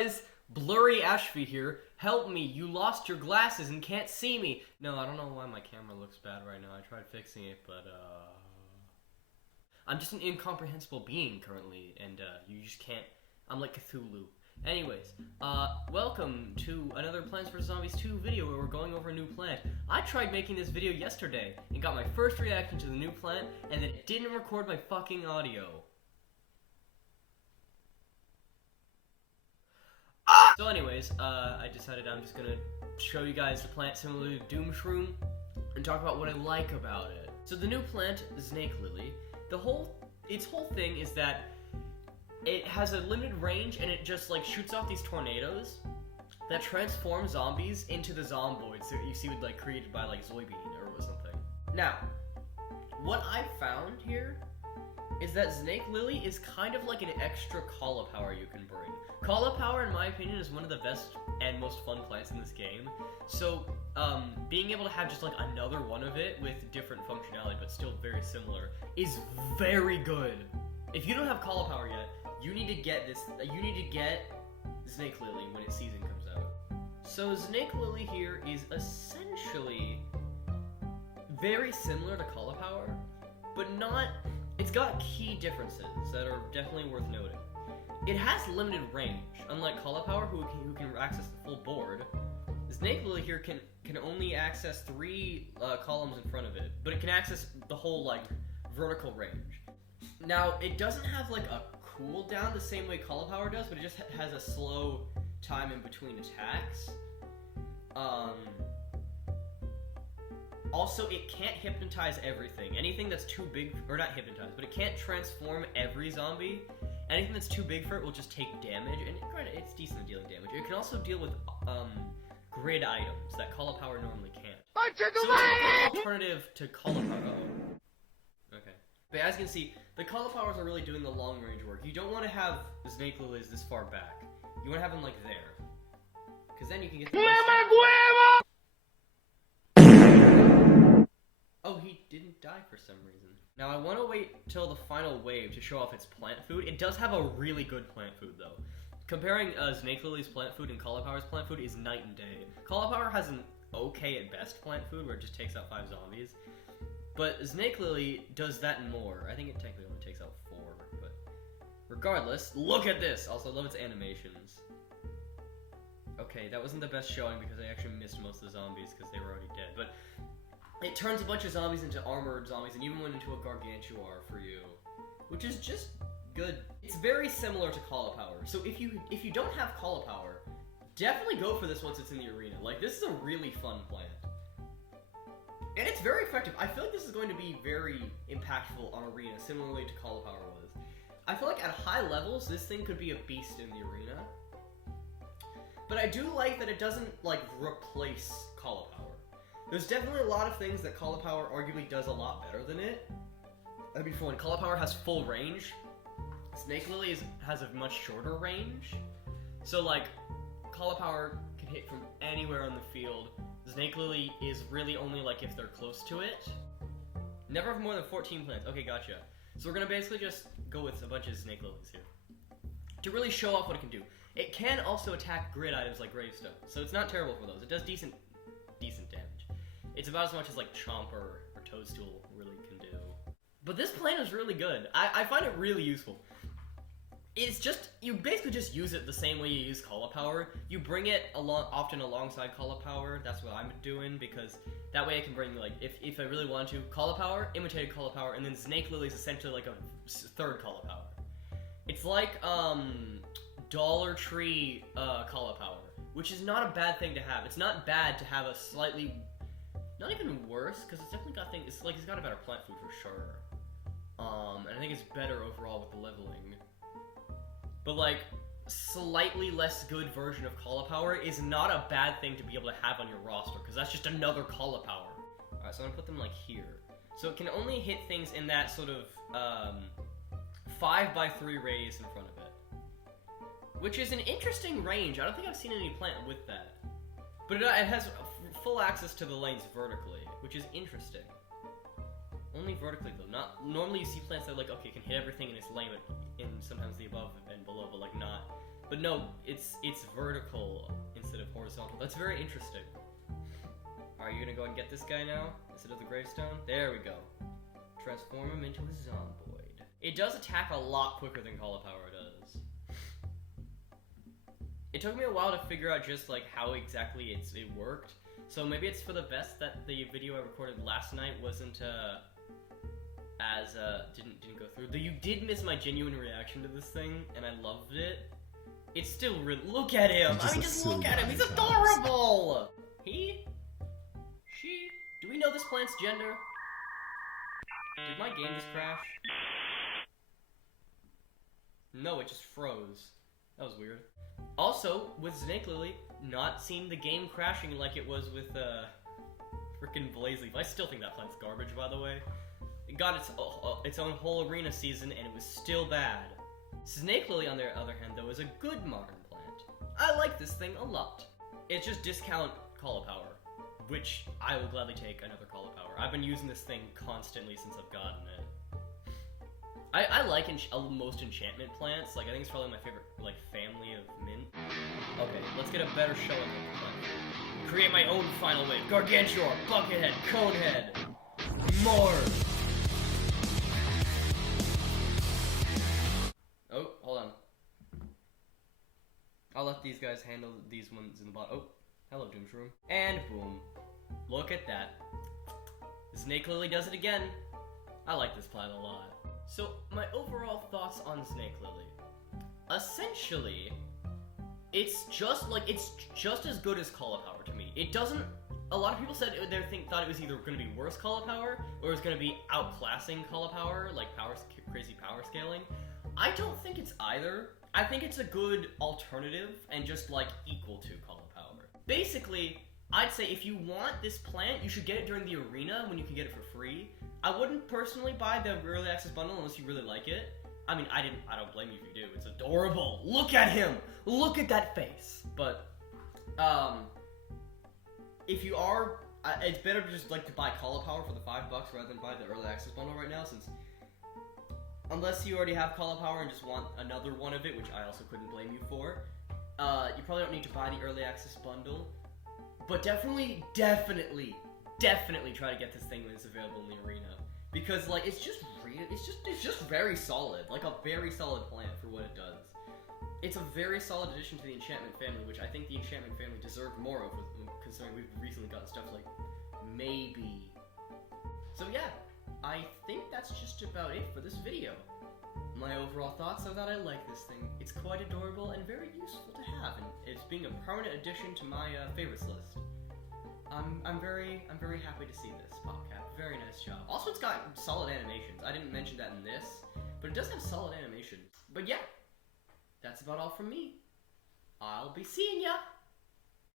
guys, Blurry Ashby here. Help me, you lost your glasses and can't see me. No, I don't know why my camera looks bad right now. I tried fixing it, but I'm just an incomprehensible being currently, and you just can't. I'm like Cthulhu. Anyways, welcome to another Plants vs. Zombies 2 video where we're going over a new plant. I tried making this video yesterday and got my first reaction to the new plant, and then it didn't record my fucking audio. So anyways, I decided I'm just gonna show you guys the plant similar to Doom Shroom and talk about what I like about it. So the new plant, Znake Lily, its whole thing is that it has a limited range and it just like shoots off these tornadoes that transform zombies into the zomboids that you see with like created by like Zoidbean or something. Now, what I found here is that Znake Lily is kind of like an extra cauliflower you can bring. Cauliflower, in my opinion, is one of the best and most fun plants in this game. So, being able to have just like another one of it with different functionality but still very similar is very good. If you don't have cauliflower yet, you need to get this. You need to get Znake Lily when its season comes out. So Znake Lily here is essentially very similar to cauliflower, but not. It's got key differences that are definitely worth noting. It has limited range, unlike cauliflower, who can access the full board. Znake Lily here can only access 3 columns in front of it, but it can access the whole like vertical range. Now, it doesn't have like a cooldown the same way cauliflower does, but it just has a slow time in between attacks. Also, it can't hypnotize everything. Anything that's too big, or not hypnotize, but it can't transform every zombie. Anything that's too big for it will just take damage, and it's decent at dealing damage. It can also deal with grid items that cauliflower normally can't. So it's an alternative to cauliflower. Okay. But as you can see, the cauliflowers are really doing the long range work. You don't want to have the Znake Lilies this far back. You want to have them like there, because then you can get the Oh, he didn't die for some reason. Now, I want to wait till the final wave to show off its plant food. It does have a really good plant food, though. Comparing Znake Lily's plant food and cauliflower's plant food is night and day. Cauliflower has an okay at best plant food, where it just takes out 5 zombies. But Znake Lily does that and more. I think it technically only takes out 4, but regardless, look at this! Also, I love its animations. Okay, that wasn't the best showing because I actually missed most of the zombies because they were already dead, but it turns a bunch of zombies into armored zombies and even went into a gargantuar for you, which is just good. It's very similar to cauliflower, so if you don't have cauliflower, definitely go for this once it's in the arena. Like, this is a really fun plant. And it's very effective. I feel like this is going to be very impactful on arena, similarly to cauliflower was. I feel like at high levels, this thing could be a beast in the arena. But I do like that it doesn't, like, replace cauliflower. There's definitely a lot of things that cauliflower arguably does a lot better than it. I mean, for one, cauliflower has full range. Znake Lily has a much shorter range. So, like, cauliflower can hit from anywhere on the field. Znake Lily is really only, like, if they're close to it. Never have more than 14 plants. Okay, gotcha. So we're gonna basically just go with a bunch of Znake Lilies here to really show off what it can do. It can also attack grid items like gravestone, so it's not terrible for those. It does decent damage. It's about as much as like Chomper or Toadstool really can do. But this plant is really good. I find it really useful. It's just, you basically just use it the same way you use cauliflower. You bring it often alongside cauliflower. That's what I'm doing, because that way I can bring, like, if I really want to, cauliflower, imitated cauliflower, and then Znake Lily is essentially like a third cauliflower. It's like Dollar Tree cauliflower, which is not a bad thing to have. It's not bad to have a slightly, not even worse, because it's definitely got things, it's got a better plant food for sure. And I think it's better overall with the leveling. But like, slightly less good version of cauliflower is not a bad thing to be able to have on your roster, because that's just another cauliflower. Alright, so I'm gonna put them like here. So it can only hit things in that sort of 5x3 radius in front of it, which is an interesting range. I don't think I've seen any plant with that. But it has full access to the lanes vertically, which is interesting. Only vertically though. Not normally you see plants that are like, okay, can hit everything in its lane, and sometimes the above and below, but like not But no, it's vertical instead of horizontal. That's very interesting. Are you gonna go and get this guy now instead of the gravestone? There we go. Transform him into a zomboid. It does attack a lot quicker than cauliflower does. It took me a while to figure out just like how exactly it worked. So maybe it's for the best that the video I recorded last night wasn't didn't go through. Though you did miss my genuine reaction to this thing, and I loved it. It's still look at him! I mean, just look at him! He's adorable! He? She? Do we know this plant's gender? Did my game just crash? No, it just froze. That was weird. Also, with Znake Lily, not seeing the game crashing like it was with, frickin' Blazeleaf. I still think that plant's garbage, by the way. It got its own whole arena season, and it was still bad. Znake Lily, on the other hand, though, is a good modern plant. I like this thing a lot. It's just discount cauliflower, which I will gladly take another cauliflower. I've been using this thing constantly since I've gotten it. I like most enchantment plants. Like, I think it's probably my favorite, like, family of mint. Okay, let's get a better showing of the plant. Create my own final wave. Gargantua, Buckethead, Conehead, more. Oh, hold on. I'll let these guys handle these ones in the bottom. Oh, hello, Doomshroom. And boom. Look at that. Znake Lily does it again. I like this plant a lot. So, my overall thoughts on Znake Lily. Essentially, it's just as good as cauliflower to me. It doesn't. A lot of people said thought it was either going to be worse cauliflower or it was going to be outclassing cauliflower, like crazy power scaling. I don't think it's either. I think it's a good alternative and just like equal to cauliflower. Basically, I'd say if you want this plant, you should get it during the arena when you can get it for free. I wouldn't personally buy the early access bundle unless you really like it. I mean, I don't blame you if you do. It's adorable. Look at him. Look at that face. But, if you are, it's better to just like to buy cauliflower for the $5 rather than buy the early access bundle right now, since unless you already have cauliflower and just want another one of it, which I also couldn't blame you for, you probably don't need to buy the early access bundle. But definitely try to get this thing when it's available in the arena, because like it's just very solid, like a very solid plant for what it does. It's a very solid addition to the enchantment family, which I think the enchantment family deserved more of, considering we've recently gotten stuff like maybe. So yeah, I think that's just about it for this video. My overall thoughts are that I like this thing. It's quite adorable and very useful to have, and it's being a permanent addition to my favorites list. I'm very happy to see this, PopCap. Very nice job. Also, it's got solid animations. I didn't mention that in this, but it does have solid animation. But yeah, that's about all from me. I'll be seeing ya!